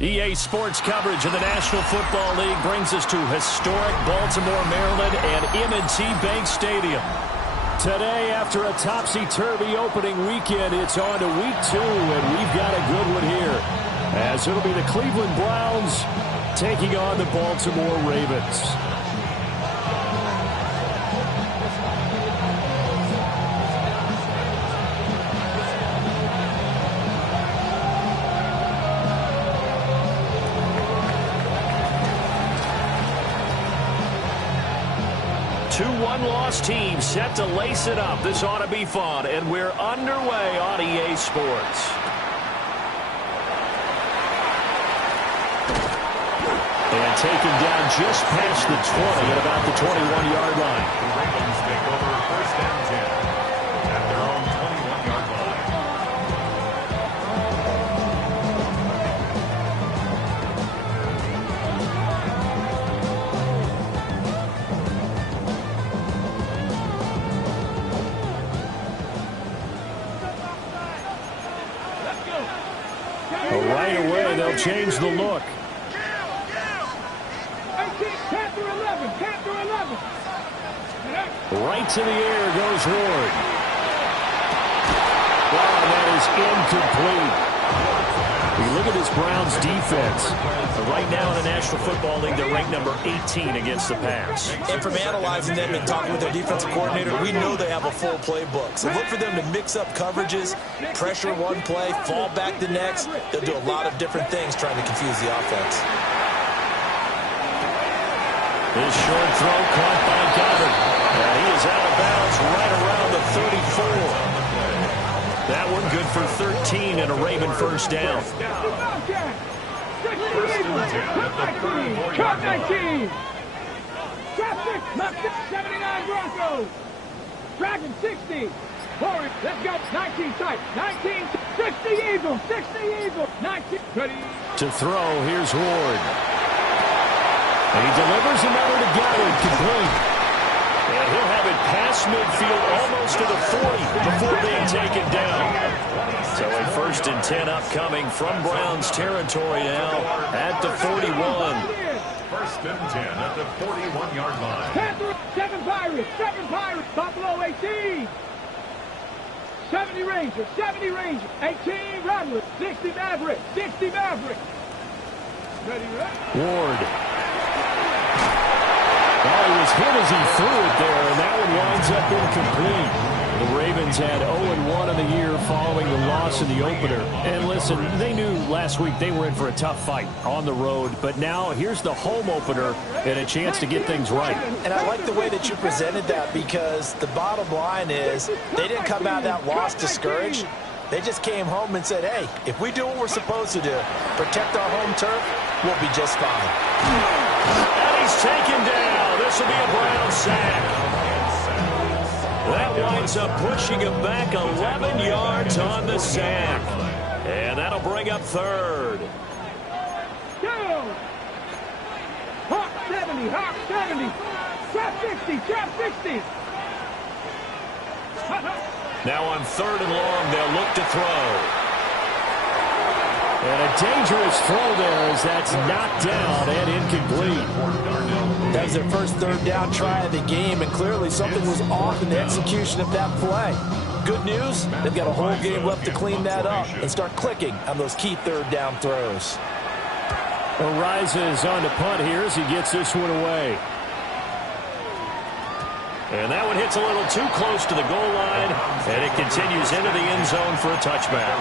EA Sports coverage of the National Football League brings us to historic Baltimore, Maryland and M&T Bank Stadium. Today, after a topsy-turvy opening weekend, it's on to week 2, and we've got a good one here, as it'll be the Cleveland Browns taking on the Baltimore Ravens. Two one-loss teams set to lace it up. This ought to be fun, and we're underway on EA Sports. And taken down just past the 20 at about the 21-yard line. The Ravens take over first and 10 at their own 21-yard line. Right away, they'll change the look. Right to the air goes Ward. Wow, that is incomplete. We look at this Browns defense. Right now in the National Football League, they're ranked number 18 against the pass. And from analyzing them and talking with their defensive coordinator, we know they have a full playbook. So look for them to mix up coverages, pressure one play, fall back the next. They'll do a lot of different things trying to confuse the offense. His short throw caught by Goddard. And he is out of bounds right around the 34. That one good for 13 and a Raven first down. First and 10 at the 34-yard line. 79 Broncos. Dragon 60. Forward. Let's go. 19 tight. 19. 60 Eagles. 60 Eagles. 19. Ready. To throw, here's Ward. And he delivers another to Goddard, complete. And he'll have it past midfield almost to the 40 before being taken down. So a first and 10 upcoming from Browns territory now at the 41. First and 10 at the 41-yard line. Panthers. 7 Pirates. 7 Pirates. Buffalo 18. 70 Rangers. 70 Rangers. 18 Rattlers. 60 Mavericks. 60 Mavericks. Ready, ready. Ward. Well, he was hit as he threw it there, and that one winds up incomplete. The Ravens had 0-1 in the year following the loss in the opener. And listen, they knew last week they were in for a tough fight on the road, but now here's the home opener and a chance to get things right. And I like the way that you presented that, because the bottom line is they didn't come out of that loss discouraged. They just came home and said, hey, if we do what we're supposed to do, protect our home turf, we'll be just fine. And he's taken down. This will be a Brown sack. That winds up pushing him back 11 yards on the sack. And that'll bring up third. Go! Hawk 70, Hawk 70. Trap 60, trap 60. Now on third and long, they'll look to throw. And a dangerous throw there as that's knocked down and incomplete. That was their first third down try of the game, and clearly something was off in the execution of that play. Good news, they've got a whole game left to clean that up and start clicking on those key third down throws. Arises on the punt here as he gets this one away. And that one hits a little too close to the goal line, and it continues into the end zone for a touchback.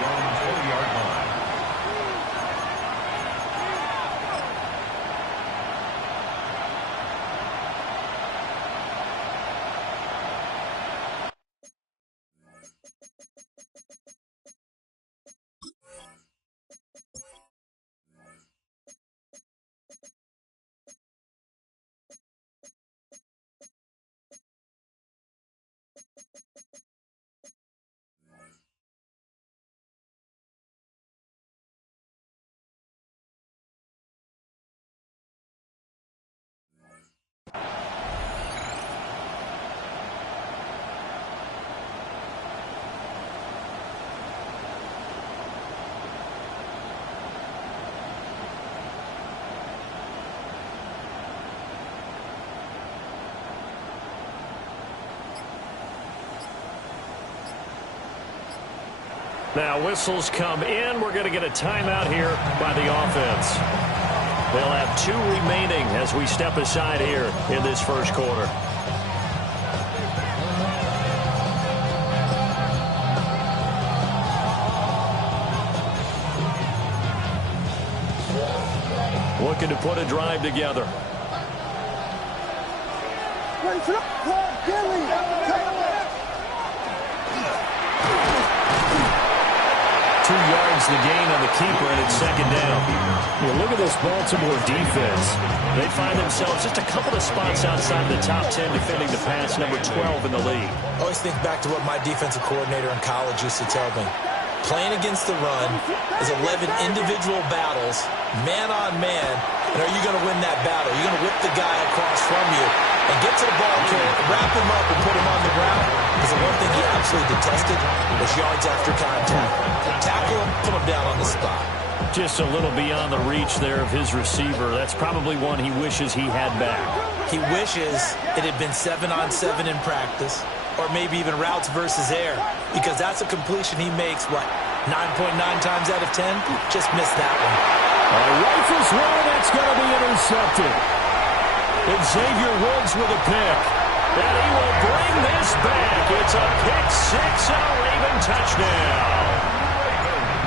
Now whistles come in. We're going to get a timeout here by the offense. They'll have 2 remaining as we step aside here in this first quarter. Looking to put a drive together. 2 yards the gain on the keeper, and it's second down. Look at this Baltimore defense. They find themselves just a couple of spots outside the top 10 defending the pass, number 12 in the league. I always think back to what my defensive coordinator in college used to tell me. Playing against the run is 11 individual battles, man on man. And are you going to win that battle? You're going to whip the guy across from you and get to the ball carrier, wrap him up, and put him on the ground. Because the one thing he absolutely detested was yards after contact. Tackle him, put him down on the spot. Just a little beyond the reach there of his receiver. That's probably one he wishes he had back. He wishes it had been 7-on-7 in practice, or maybe even routes versus air, because that's a completion he makes, what, 9.9 times out of 10? Just missed that one. Rifles one, that's going to be intercepted. And Xavier Woods with a pick. And he will bring this back. It's a pick six, a Raven touchdown.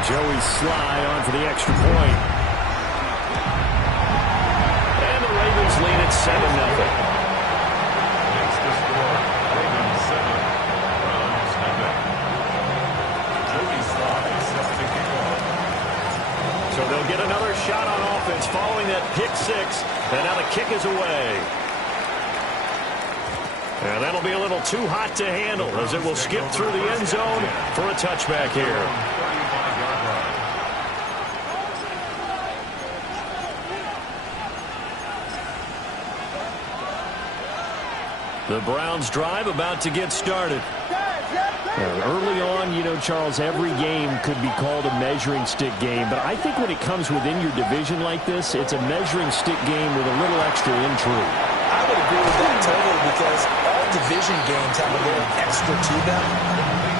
Joey Sly on for the extra point. And the Ravens lead at 7-0. So they'll get another shot on offense following that pick six. And now the kick is away. And that'll be a little too hot to handle as it will skip through the end zone for a touchback here. The Browns drive about to get started. Early on, you know, Charles, every game could be called a measuring stick game. But I think when it comes within your division like this, it's a measuring stick game with a little extra intrigue. I would agree with that totally, because all division games have a little extra to them.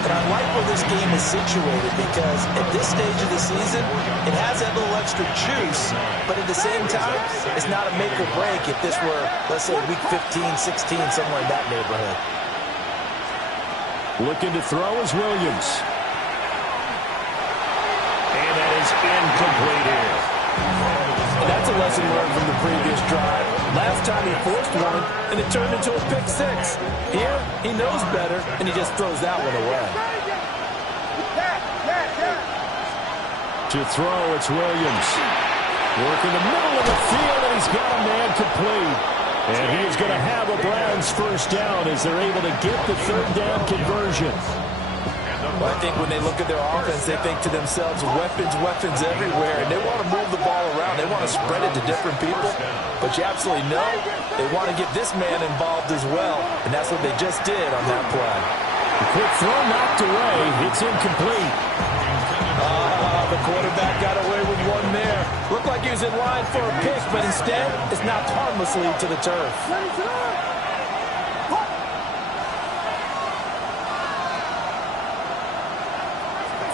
And I like where this game is situated, because at this stage of the season, it has that little extra juice. But at the same time, it's not a make or break if this were, let's say, week 15, 16, somewhere in that neighborhood. Looking to throw is Williams. And that is incomplete here. And that's a lesson learned from the previous drive. Last time he forced one, and it turned into a pick six. Here, he knows better, and he just throws that one away. To throw, it's Williams. Work in the middle of the field, and he's got a man complete. And he is going to have a Browns first down as they're able to get the third down conversion. Well, I think when they look at their offense, they think to themselves, weapons everywhere, and they want to move the ball around. They want to spread it to different people. But you absolutely know they want to get this man involved as well, and that's what they just did on that play. The quick throw knocked away. It's incomplete. The quarterback got away with one there. Looked like he was in line for a pick, but instead, it's knocked harmlessly to the turf.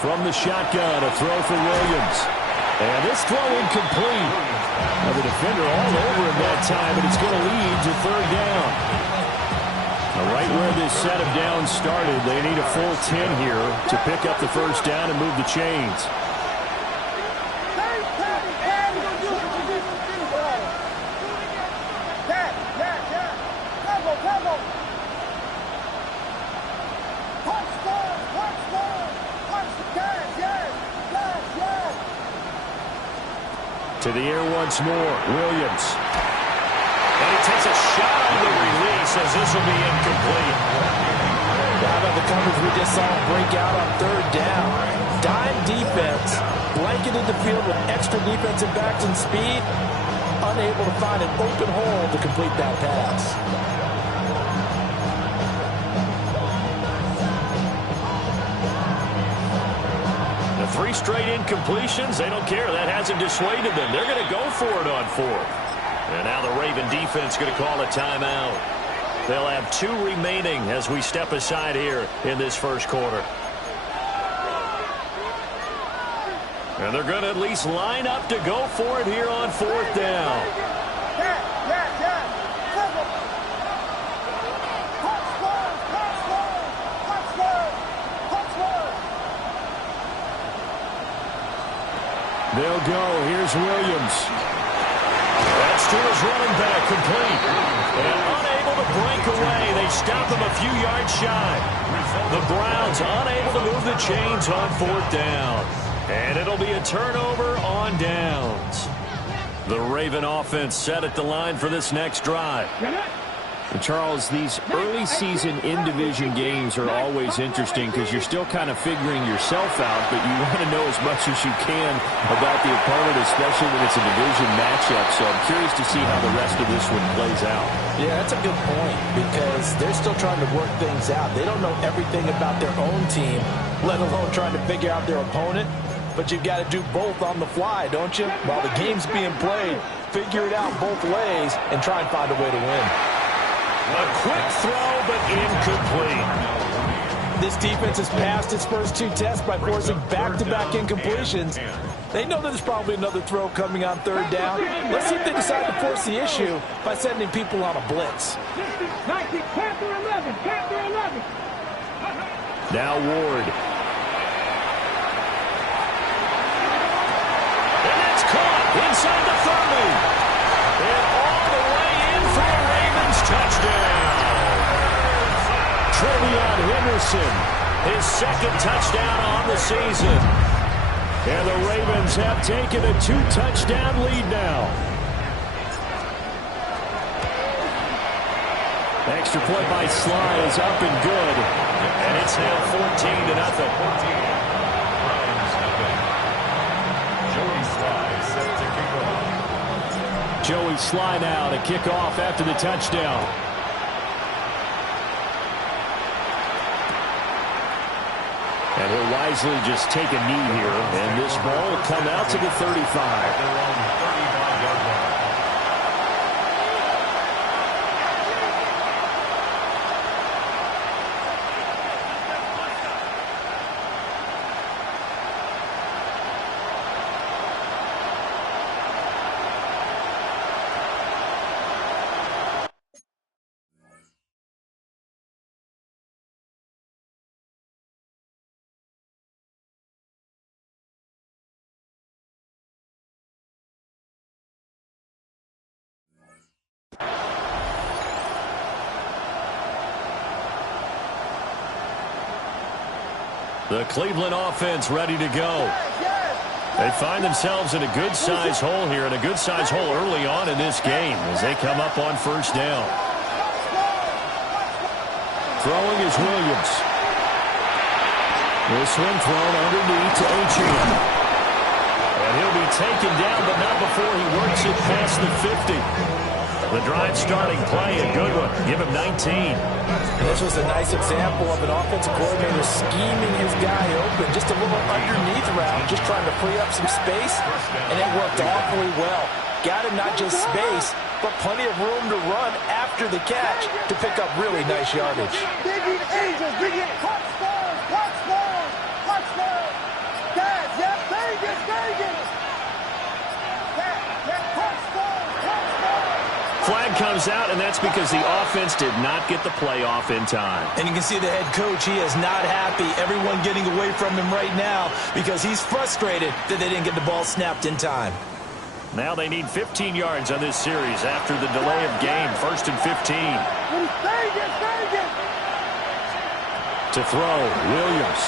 From the shotgun, a throw for Williams. And this throw incomplete. Now the defender all over him that time, but it's going to lead to third down. Now right where this set of downs started, they need a full 10 here to pick up the first down and move the chains. To the air once more, Williams. And he takes a shot on the release as this will be incomplete. How about the coverage we just saw break out on third down? Dime defense, blanketed the field with extra defensive backs and speed, unable to find an open hole to complete that pass. Three straight incompletions. They don't care. That hasn't dissuaded them. They're going to go for it on fourth. And now the Raven defense going to call a timeout. They'll have 2 remaining as we step aside here in this first quarter. And they're going to at least line up to go for it here on 4th down. They'll go. Here's Williams. That's to his running back, complete. And unable to break away. They stop him a few yards shy. The Browns unable to move the chains on 4th down. And it'll be a turnover on downs. The Raven offense set at the line for this next drive. Charles, these early season in-division games are always interesting because you're still kind of figuring yourself out, but you want to know as much as you can about the opponent, especially when it's a division matchup. So I'm curious to see how the rest of this one plays out. Yeah, that's a good point because they're still trying to work things out. They don't know everything about their own team, let alone trying to figure out their opponent. But you've got to do both on the fly, don't you? While the game's being played, figure it out both ways and try and find a way to win. A quick throw, but incomplete. This defense has passed its first 2 tests by forcing back-to-back incompletions. They know there's probably another throw coming on 3rd down. Let's see if they decide to force the issue by sending people on a blitz. Now Ward. And it's caught inside the 30. And all the way in for a Ravens touchdown. Trevion Henderson, his 2nd touchdown on the season. And the Ravens have taken a 2-touchdown lead now. Extra point by Sly is up and good. And it's now 14-0. Joey Sly now to kick off after the touchdown. And he'll wisely just take a knee here. And this ball will come out to the 35. The Cleveland offense ready to go. They find themselves in a good-sized hole here, and a good-sized hole early on in this game as they come up on 1st down. Throwing is Williams. This one thrown underneath to Achane. And he'll be taken down, but not before he works it past the 50. The drive starting play, a good one. Give him 19. And this was a nice example of an offensive coordinator scheming his guy open. Just a little underneath route, just trying to free up some space, and it worked awfully well. Got him not just space, but plenty of room to run after the catch to pick up really nice yardage. Biggie Angels, Biggie touchdown, touchdown, touchdown. Dad, yeah, Vegas, Vegas. Yeah, touchdown, touchdown. Flag comes out, and that's because the offense did not get the play off in time. And you can see the head coach, he is not happy. Everyone getting away from him right now because he's frustrated that they didn't get the ball snapped in time. Now they need 15 yards on this series after the delay of game. 1st and 15. Vegas, Vegas. To throw, Williams.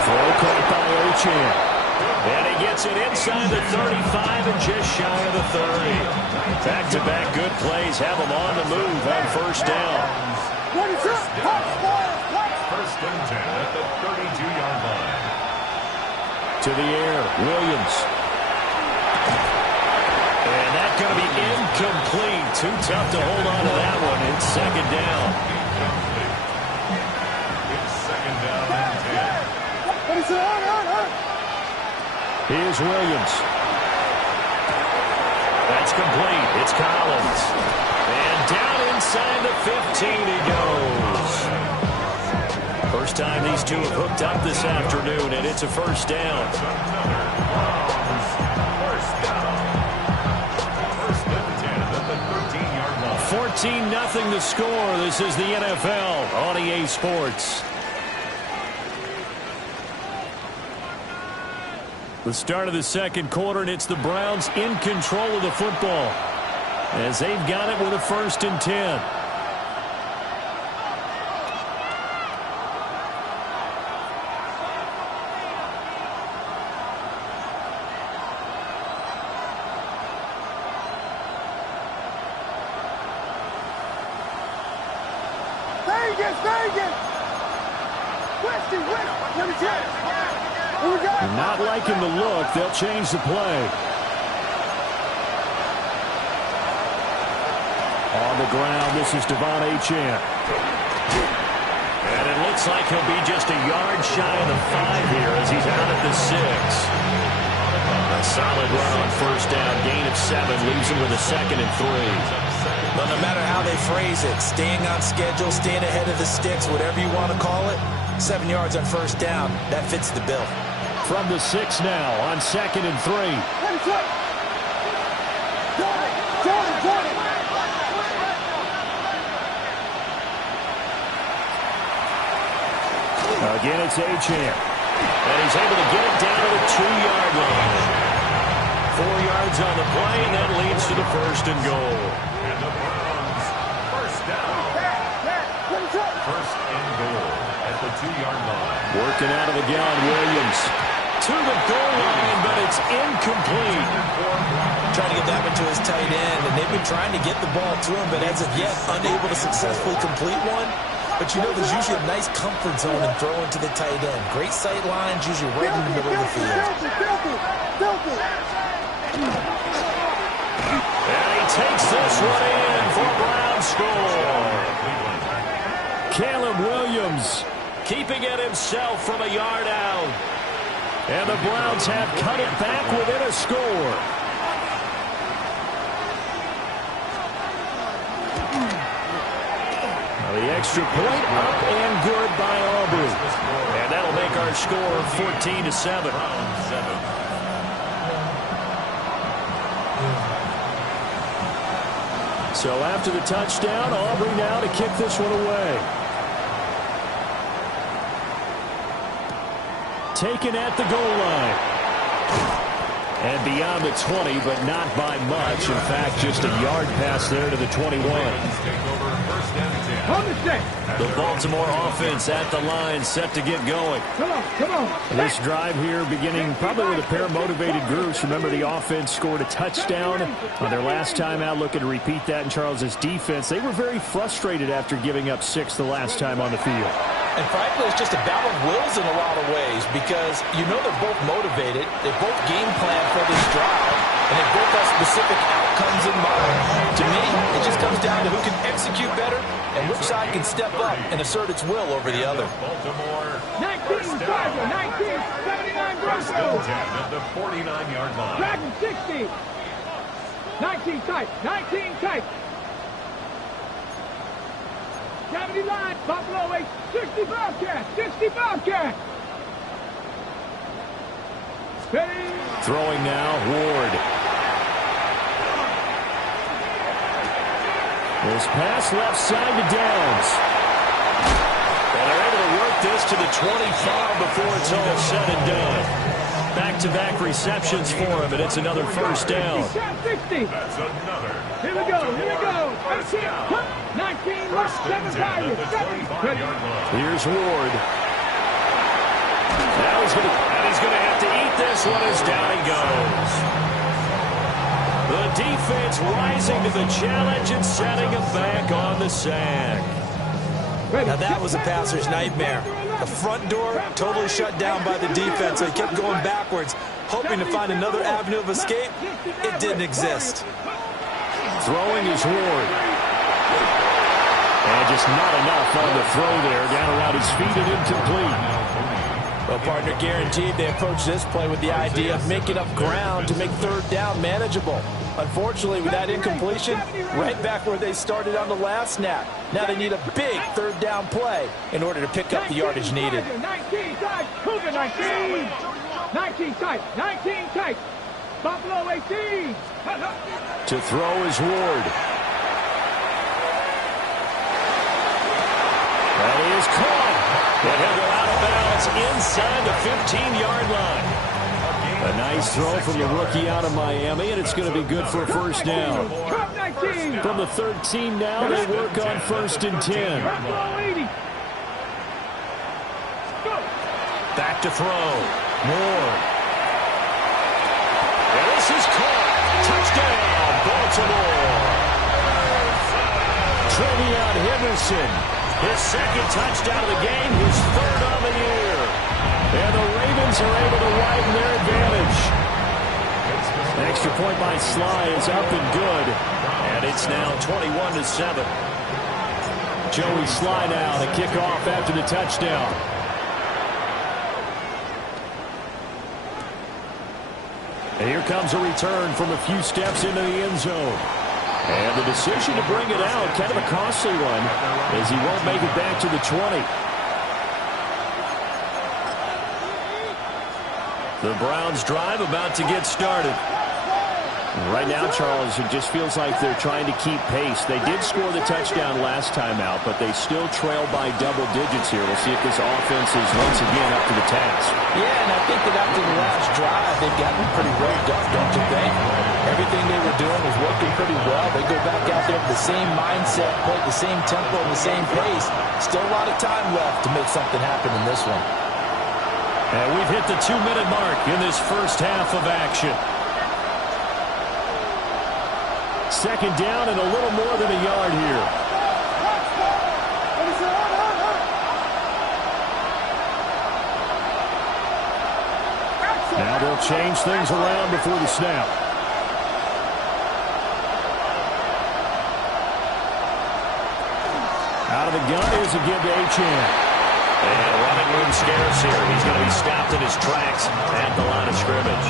Throw caught by Achane. And he gets it inside the 35 and just shy of the 30. Back-to-back good plays have him on the move on 1st down. First and 10 at the 32-yard line. To the air, Williams. And that's going to be incomplete. Too tough to hold on to that one. It's 2nd down. It's 2nd down and 10. Here's Williams. That's complete. It's Collins. And down inside the 15 he goes. first time these two have hooked up this afternoon, and it's a first down. First down. First and 10 at the 13-yard line. 14-0 the score. This is the NFL on EA Sports. The start of the second quarter, and it's the Browns in control of the football as they've got it with a 1st and 10. Not liking the look. They'll change the play. On the ground, this is Devon Achane. And it looks like he'll be just a yard shy of the 5 here as he's out at the 6. A solid run on first down. Gain of 7 leaves him with a 2nd and 3. Well, no matter how they phrase it, staying on schedule, staying ahead of the sticks, whatever you want to call it, 7 yards on first down, that fits the bill. From the 6 now on 2nd and 3. Again, it's Achane. And he's able to get it down to the 2-yard line. 4 yards on the play, and that leads to the 1st and goal. And the Browns, first down. First and goal at the 2-yard line. Working out of the gun, Williams. To the goal line, but it's incomplete. Trying to get that one to his tight end, and they've been trying to get the ball to him, but as of yet, unable to successfully complete one. But you know, there's usually a nice comfort zone in throwing to the tight end. Great sight lines, usually right in the middle of the field. And he takes this one in for a Brown score. Caleb Williams keeping it himself from a yard out. And the Browns have cut it back within a score. Now the extra point up and good by Aubrey. And that'll make our score 14-7. So after the touchdown, Aubrey now to kick this one away. Taken at the goal line. And beyond the 20, but not by much. In fact, just a yard pass there to the 21. The Baltimore offense at the line, set to get going. Come on. This drive here beginning probably with a pair of motivated groups. Remember, the offense scored a touchdown on their last time out. Looking to repeat that in Charles's defense. They were very frustrated after giving up 6 the last time on the field. And frankly, it's just a battle of wills in a lot of ways because you know they're both motivated. They both game plan for this drive, and they both have specific outcomes in mind. To me, it just comes down to who can execute better and which side can step up and assert its will over the other. Baltimore, 19 Tiger, 19, 79 first and Broncos. 10 at the 49-yard line. Dragon 60. 19 tight, 19 tight. 70 line, Buffalo 8, 60 Bobcat, 60 Bobcat. Ready? Throwing now, Ward. This pass left side to Downs. And they're able to work this to the 25 before it's all said and done. Back-to-back receptions for him, and it's another first down. 60. That's another. Here we go. 18, 19, First and 7 10 at Tigers, the 7. 25-yard line. Here's Ward. Now he's going to have to eat this one as down he goes. The defense rising to the challenge and setting him back on the sack. Now that was a passer's nightmare. The front door totally shut down by the defense, so he kept going backwards, hoping to find another avenue of escape. It didn't exist. Throwing is Ward. And just not enough on the throw there. Down around his feet and incomplete. Well, partner, guaranteed they approach this play with the idea of making up ground to make third down manageable. Unfortunately, with that incompletion, right back where they started on the last snap. Now they need a big third down play in order to pick up the yardage needed. 19 tight, Cougar 19. 19 tight, 19 tight. Buffalo 18. To throw is Ward. Well, he is caught. And he'll go out of bounds inside the 15-yard line. A nice throw from the rookie out of Miami, and it's going to be good for a first down. From the 13 now, they work on 1st and 10. Back to throw. Ward. And this is caught. Touchdown, Baltimore. Trevion Henderson. His second touchdown of the game, his third on the year. And the Ravens are able to widen their advantage. An extra point by Sly is up and good. And it's now 21-7. Joey Sly now to kick off after the touchdown. And here comes a return from a few steps into the end zone. And the decision to bring it out, kind of a costly one, as he won't make it back to the 20. The Browns drive about to get started. Right now, Charles, it just feels like they're trying to keep pace. They did score the touchdown last time out, but they still trail by double digits here. We'll see if this offense is once again up to the task. Yeah, and I think that after the last drive, they've gotten pretty revved up, don't you think? Everything they were doing was working pretty well. They go back out there with the same mindset, play at the same tempo and the same pace. Still a lot of time left to make something happen in this one. And we've hit the 2-minute mark in this first half of action. Second down and a little more than a yard here. Now they'll change things around before the snap. Out of the gun is a give to Achane. And running room scarce here. He's going to be stopped in his tracks at the line of scrimmage.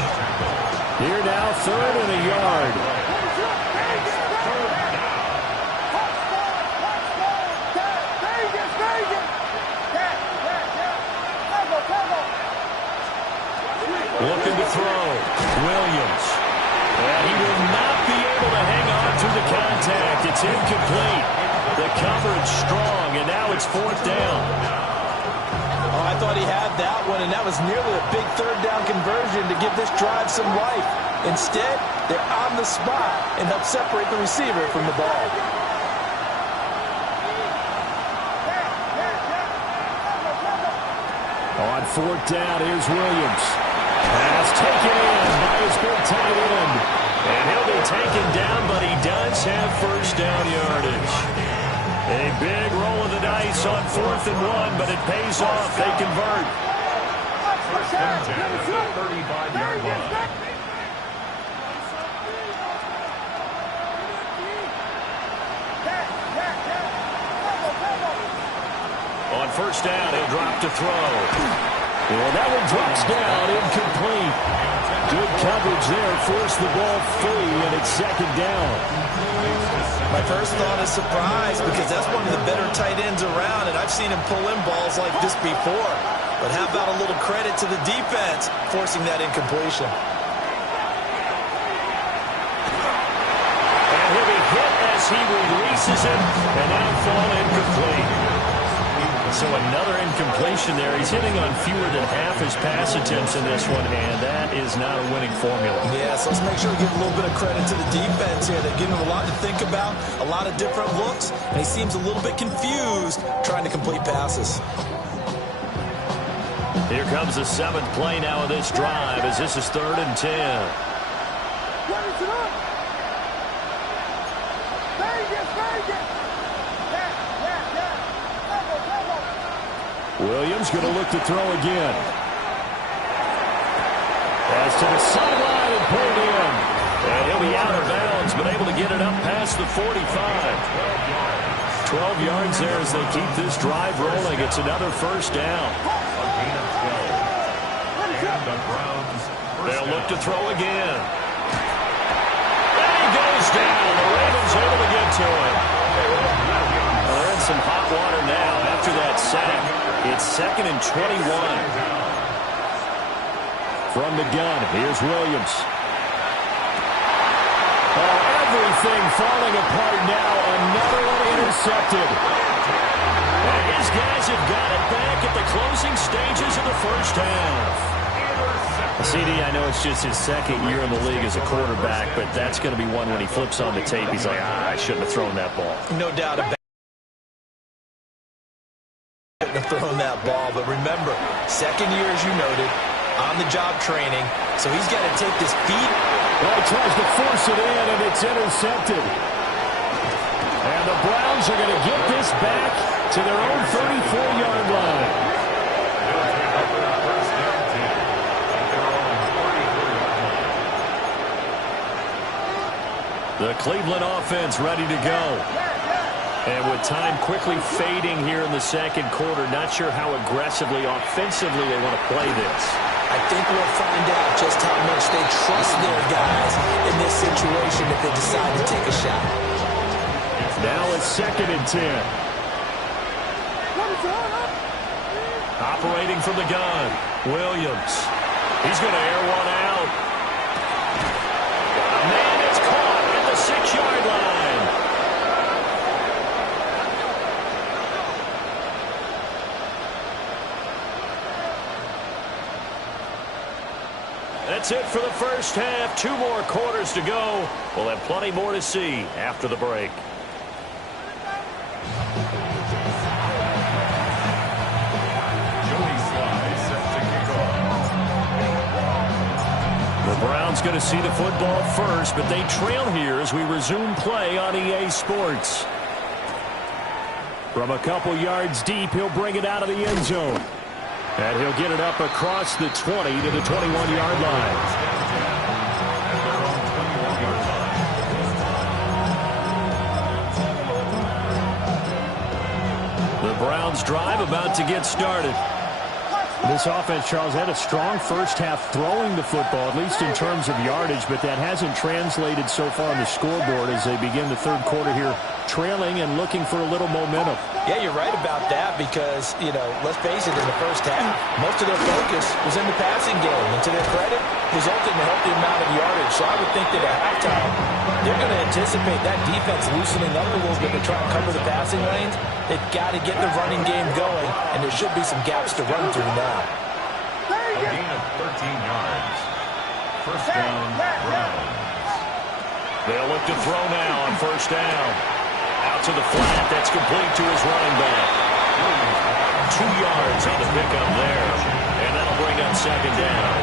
Here now, 3rd and a yard. Looking to throw. Williams. And he will not be able to hang on through the contact. It's incomplete. The coverage strong, and now it's 4th down. Oh, I thought he had that one, and that was nearly a big third down conversion to give this drive some life. Instead, they're on the spot and help separate the receiver from the ball. On 4th down, here's Williams. Pass taken in by his big tight end. And he'll be taken down, but he does have first down yardage. A big roll of the dice on 4th and 1, but it pays off. They convert. 35-yard line. On 1st down, he'll drop to throw. Well, that one drops down, incomplete. Good coverage there, forced the ball free, and it's 2nd down. My first thought is surprise, because that's one of the better tight ends around, and I've seen him pull in balls like this before. But how about a little credit to the defense forcing that incompletion? And he'll be hit as he releases it, and that'll fall incomplete. So another incompletion there. He's hitting on fewer than half his pass attempts in this one, and that is not a winning formula. Yeah, so let's make sure we give a little bit of credit to the defense here. They're giving him a lot to think about, a lot of different looks, and he seems a little bit confused trying to complete passes. Here comes the 7th play now of this drive, as this is 3rd and 10. Williams going to look to throw again. Pass to the sideline and pulled in. And he'll be out of bounds, but able to get it up past the 45. 12 yards there as they keep this drive rolling. It's another first down. The Browns. They'll look to throw again. And he goes down. The Ravens able to get to him. Well, they're in some hot water now after that sack. It's 2nd and 21. From the gun, here's Williams. Oh, everything falling apart now. Another one intercepted. And his guys have got it back at the closing stages of the first half. CD, I know it's just his 2nd year in the league as a quarterback, but that's going to be one when he flips on the tape. He's like, I shouldn't have thrown that ball. No doubt about it. Shouldn't have thrown that ball, but remember, 2nd year, as you noted, on-the-job training, so he's got to take this feed. Well, he tries to force it in, and it's intercepted. And the Browns are going to get this back to their own 34-yard line. The Cleveland offense ready to go. And with time quickly fading here in the 2nd quarter, not sure how aggressively, offensively they want to play this. I think we'll find out just how much they trust their guys in this situation if they decide to take a shot. Now it's 2nd and 10. Operating from the gun, Williams. He's going to air one out. Man, it's caught at the 6-yard line. That's it for the first half. 2 more quarters to go. We'll have plenty more to see after the break. The Browns going to see the football first, but they trail here as we resume play on EA Sports. From a couple yards deep, he'll bring it out of the end zone. And he'll get it up across the 20 to the 21-yard line. The Browns drive about to get started. This offense, Charles, had a strong first half throwing the football, at least in terms of yardage, but that hasn't translated so far on the scoreboard as they begin the 3rd quarter here, trailing and looking for a little momentum. Yeah, you're right about that because, you know, let's face it, in the first half, most of their focus was in the passing game. And to their credit, resulted in a healthy amount of yardage. So I would think that at halftime, they're going to anticipate that defense loosening up a little bit to try and cover the passing lanes. They've got to get the running game going, and there should be some gaps to run through now. A gain of 13 yards. First down, Browns. They'll look to throw now on first down. Out to the flat. That's complete to his running back. 2 yards on the pickup there. And that'll bring up 2nd down.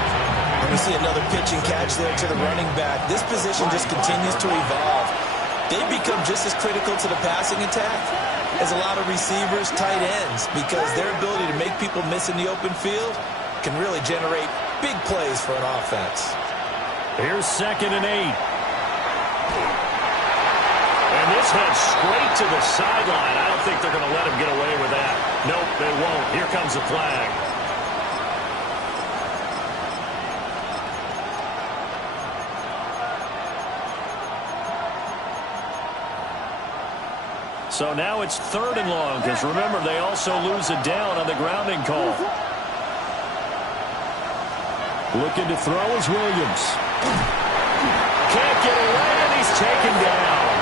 We see another pitch and catch there to the running back. This position just continues to evolve. They've become just as critical to the passing attack as a lot of receivers, tight ends, because their ability to make people miss in the open field can really generate big plays for an offense. Here's 2nd and 8. And this heads straight to the sideline. I don't think they're going to let him get away with that. Nope, they won't. Here comes the flag. So now it's 3rd and long, because remember, they also lose a down on the grounding call. Looking to throw is Williams. Can't get away, and he's taken down.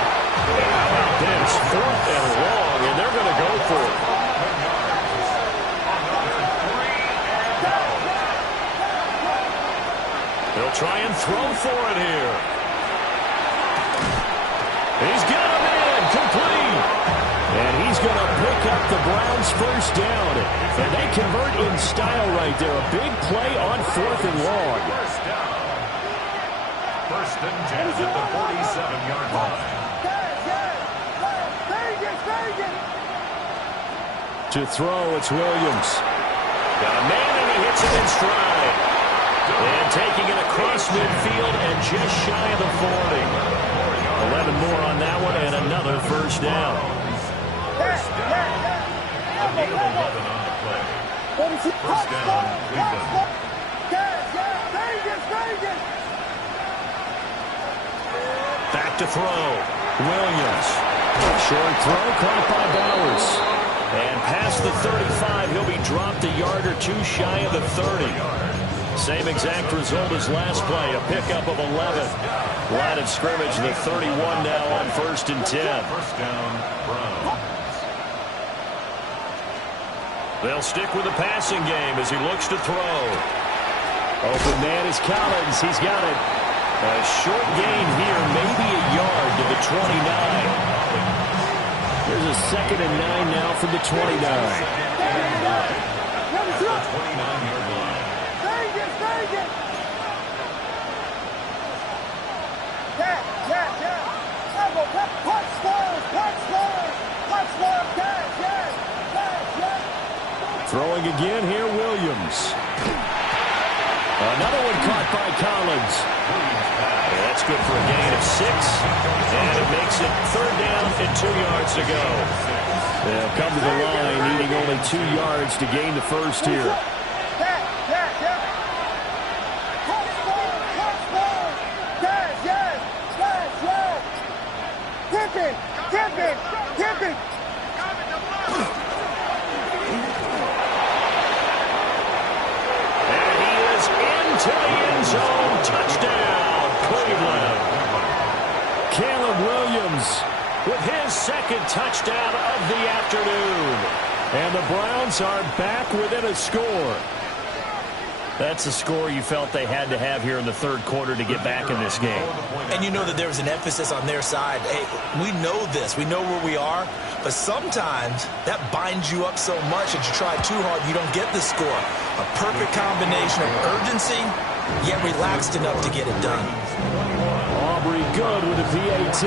How about this? 4th and long, and they're going to go for it. They'll try and throw for it here. He's got him in, complete. And he's going to pick up the Browns' first down. And they convert in style right there. A big play on 4th and long. First and 10 at the 47-yard line. To throw, it's Williams. Got a man, and he hits it in stride. And taking it across midfield and just shy of the 40. 11 more on that one, and another first down. First down. A gain of 11 on the play. First down, Cleveland. Vegas, Vegas. Back to throw. Williams. Short throw caught by Bowers. And past the 35, he'll be dropped a yard or two shy of the 30. Same exact result as last play, a pickup of 11. Line of scrimmage, the 31 now on 1st and 10. First down, Browns. They'll stick with the passing game as he looks to throw. Open man is Collins. He's got it. A short gain here, maybe a yard to the 29. There's a 2nd and 9 now from the 29. At the 29-yard line. Vegas, Vegas. Yeah. Punch scores, yes. Throwing again here, Williams. Another one caught by Collins. That's good for a gain of 6. And it makes it 3rd down and 2 yards to go. They'll come to the line, needing only 2 yards to gain the first here. Yeah. Punch scores. Yes. Tip it. And he is into the end zone. Touchdown, Cleveland. Caleb Williams with his 2nd touchdown of the afternoon. And the Browns are back within a score. That's a score you felt they had to have here in the 3rd quarter to get back in this game. And you know that there was an emphasis on their side. Hey, we know this. We know where we are. But sometimes that binds you up so much that you try too hard, you don't get the score. A perfect combination of urgency, yet relaxed enough to get it done. Aubrey good with a PAT.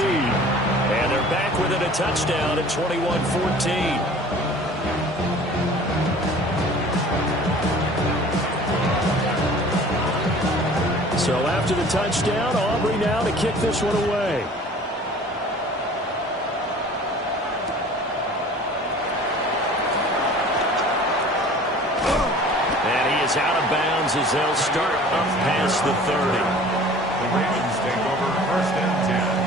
And they're back within a touchdown at 21-14. So after the touchdown, Aubrey now to kick this one away. And he is out of bounds as they'll start up past the 30. The Ravens take over 1st and 10.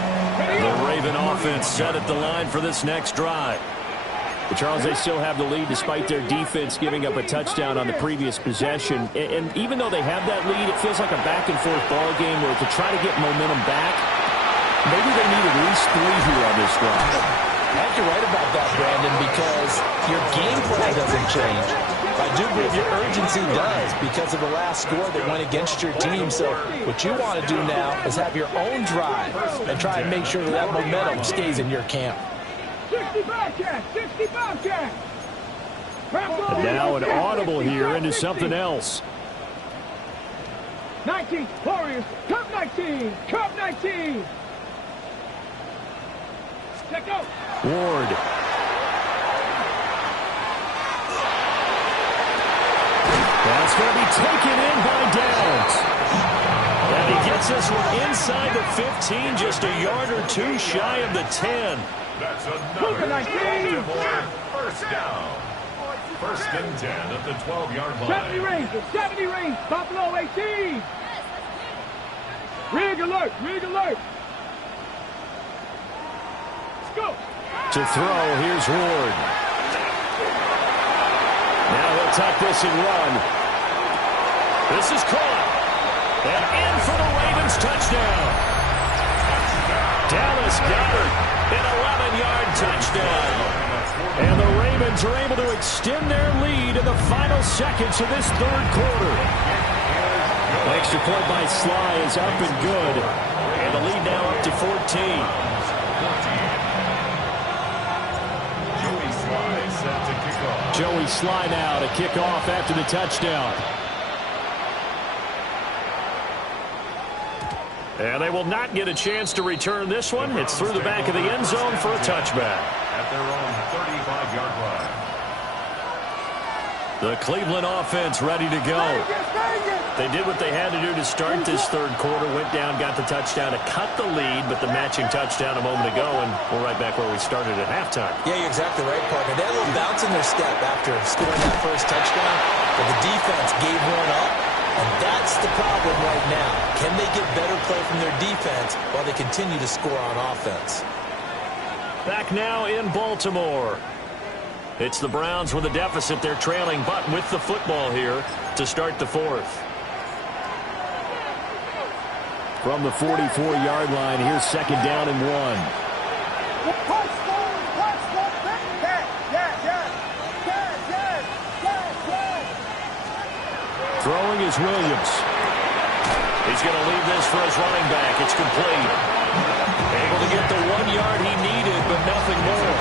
The Raven offense set at the line for this next drive. But Charles, they still have the lead despite their defense giving up a touchdown on the previous possession. And even though they have that lead, it feels like a back-and-forth ball game where to try to get momentum back, maybe they need at least 3 here on this drive. I think you're right about that, Brandon, because your game plan doesn't change. I do believe your urgency does because of the last score that went against your team. So what you want to do now is have your own drive and try and make sure that that momentum stays in your camp. 65 catch. And now an audible here into something else. 19, Warriors, Cup 19. Check out. Ward. That's going to be taken in by Downs. And he gets this one inside the 15, just a yard or 2 shy of the 10. That's another Baltimore first down. 1st and 10 at the 12-yard line. 70 range, Buffalo 18. Rig alert. Let's go. To throw, here's Ward. Now he'll tuck this and run. This is caught. And in for the Ravens touchdown. Dallas Goedert, an 11-yard touchdown. And the Ravens are able to extend their lead in the final seconds of this 3rd quarter. Extra point by Sly is up and good. And the lead now up to 14. Joey Sly now to kick off after the touchdown. And they will not get a chance to return this one. It's through the back of the end zone for a touchback. At their own 35-yard line. The Cleveland offense ready to go. They did what they had to do to start this 3rd quarter. Went down, got the touchdown to cut the lead, but the matching touchdown a moment ago, and we're right back where we started at halftime. Yeah, you're exactly right, partner. They had a little bounce in their step after scoring that first touchdown, but the defense gave one up, And that's the problem right now. Can they get better play from their defense while they continue to score on offense? Back now in Baltimore. It's the Browns with a deficit. They're trailing, but with the football here to start the fourth. From the 44-yard line, here's second down and 1. Throwing is Williams. He's going to leave this for his running back. It's complete. Able to get the 1 yard he needed, but nothing more.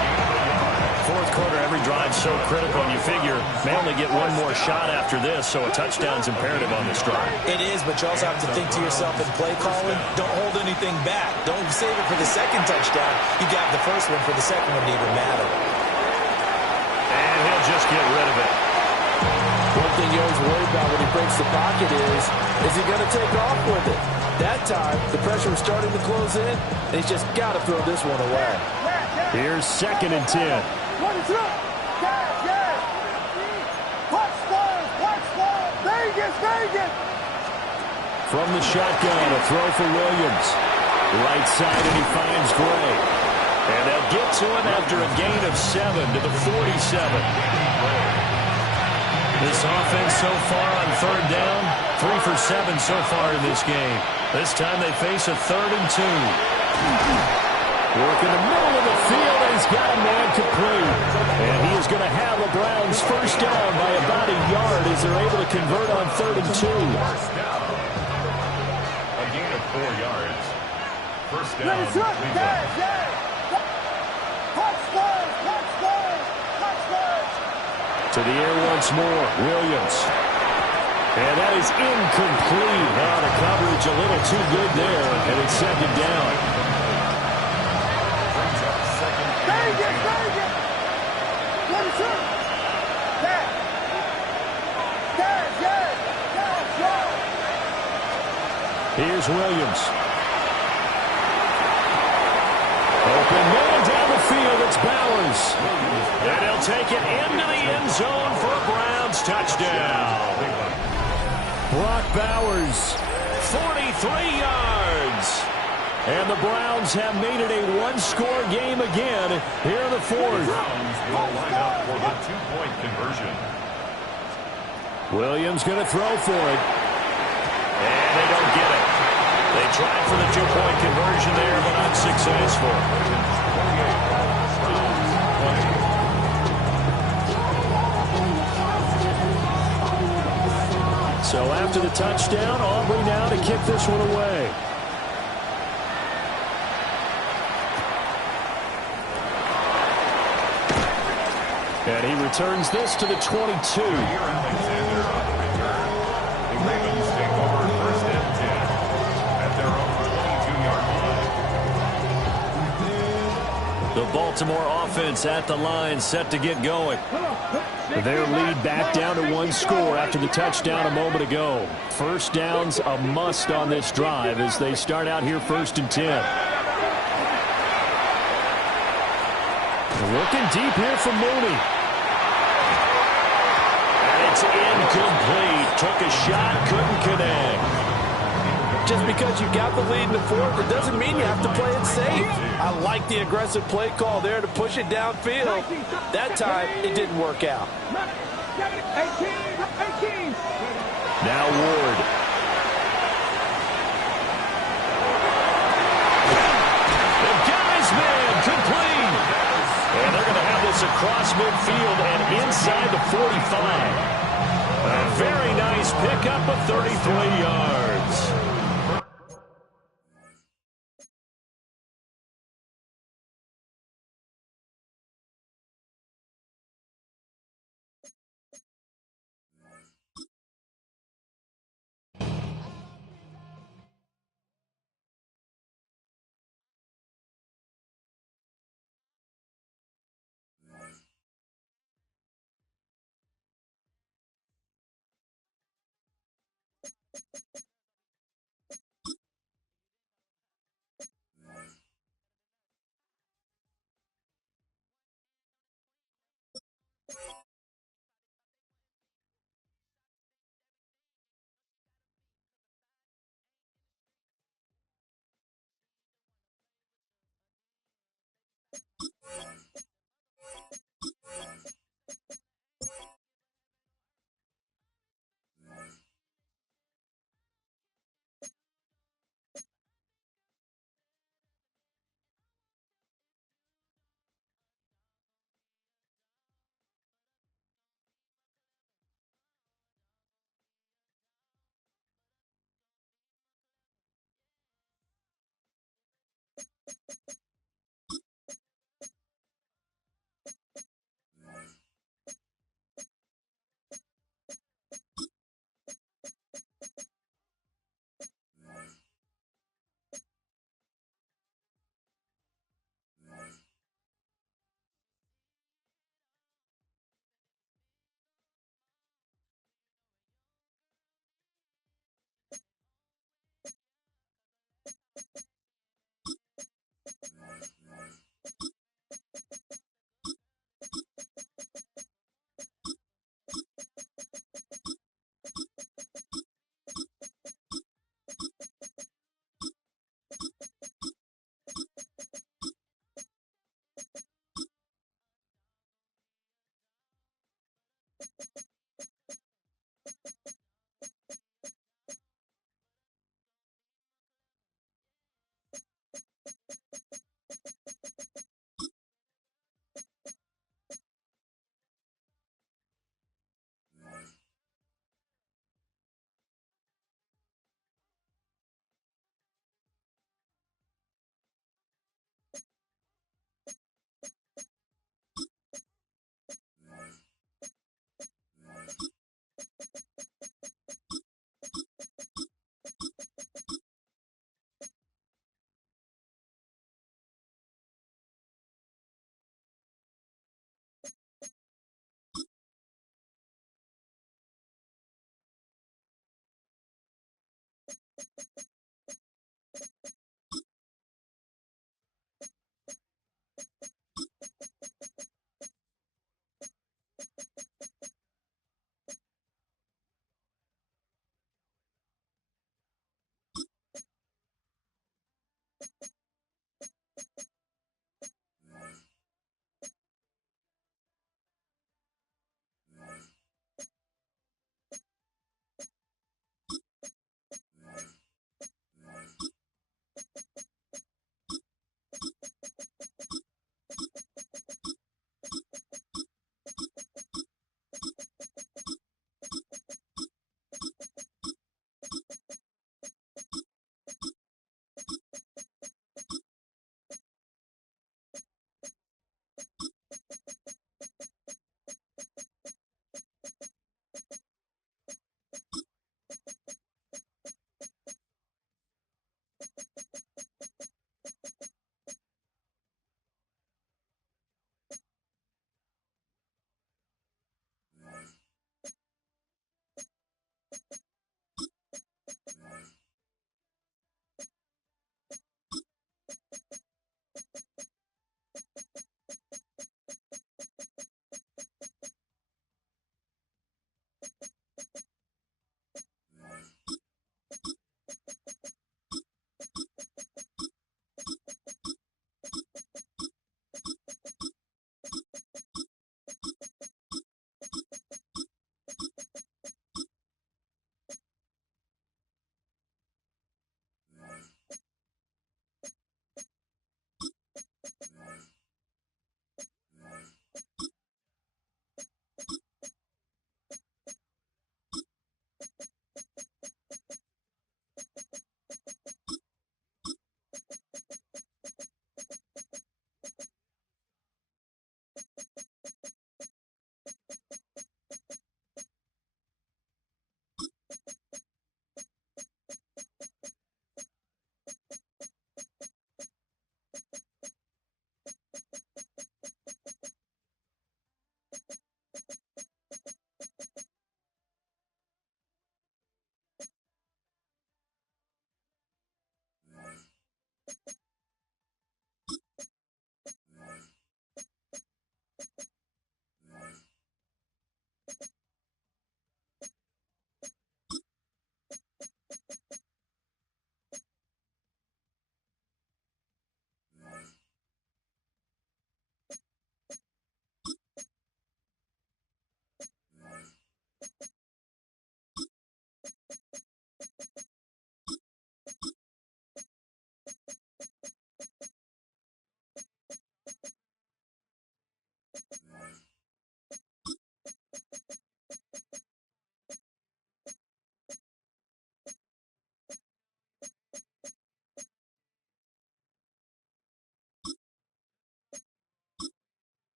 Fourth quarter, every drive so critical, and you figure may only get one more shot after this, so a touchdown's imperative on this drive. It is, but you also have to think to yourself in play calling, don't hold anything back. Don't save it for the second touchdown. You got the first one for the second one to even matter. And he'll just get rid of it. One thing you always worry about when he breaks the pocket is he going to take off with it? That time, the pressure was starting to close in, and he's just got to throw this one away. Here's second and 10. From the shotgun, a throw for Williams. Right side, and he finds Gray. And they'll get to him after a gain of 7 to the 47. This offense so far on third down, 3 for 7 so far in this game. This time they face a 3rd and 2. Work in the middle of the field, and he's got a man complete. And he is going to have the Browns first down by about a yard as they're able to convert on 3rd and 2. First down. A gain of 4 yards. First down. To the air once more, Williams. And that is incomplete. Oh, the coverage a little too good there, and it's second down. Here's Williams. Open man down the field. It's Bowers. And he'll take it into the end zone for a Browns touchdown. Brock Bowers, 43 yards. And the Browns have made it a one-score game again here in the fourth. Browns will line up for the two-point conversion. Williams going to throw for it. And they don't get it. They tried for the two-point conversion there, but unsuccessful. So after the touchdown, Aubrey now to kick this one away. And he returns this to the 22. The Ravens take over first and 10 at their own 22-yard line. The Baltimore offense at the line, set to get going. Their lead back down to one score after the touchdown a moment ago. First down's a must on this drive as they start out here first and 10. Looking deep here for Mooney. And it's incomplete. Took a shot, couldn't connect. Just because you got the lead in the fourth, it doesn't mean you have to play it safe. I like the aggressive play call there to push it downfield. That time, it didn't work out. Now Ward. The guy's man, complete. And they're going to have this across midfield and inside the 45. A very nice pickup of 33 yards.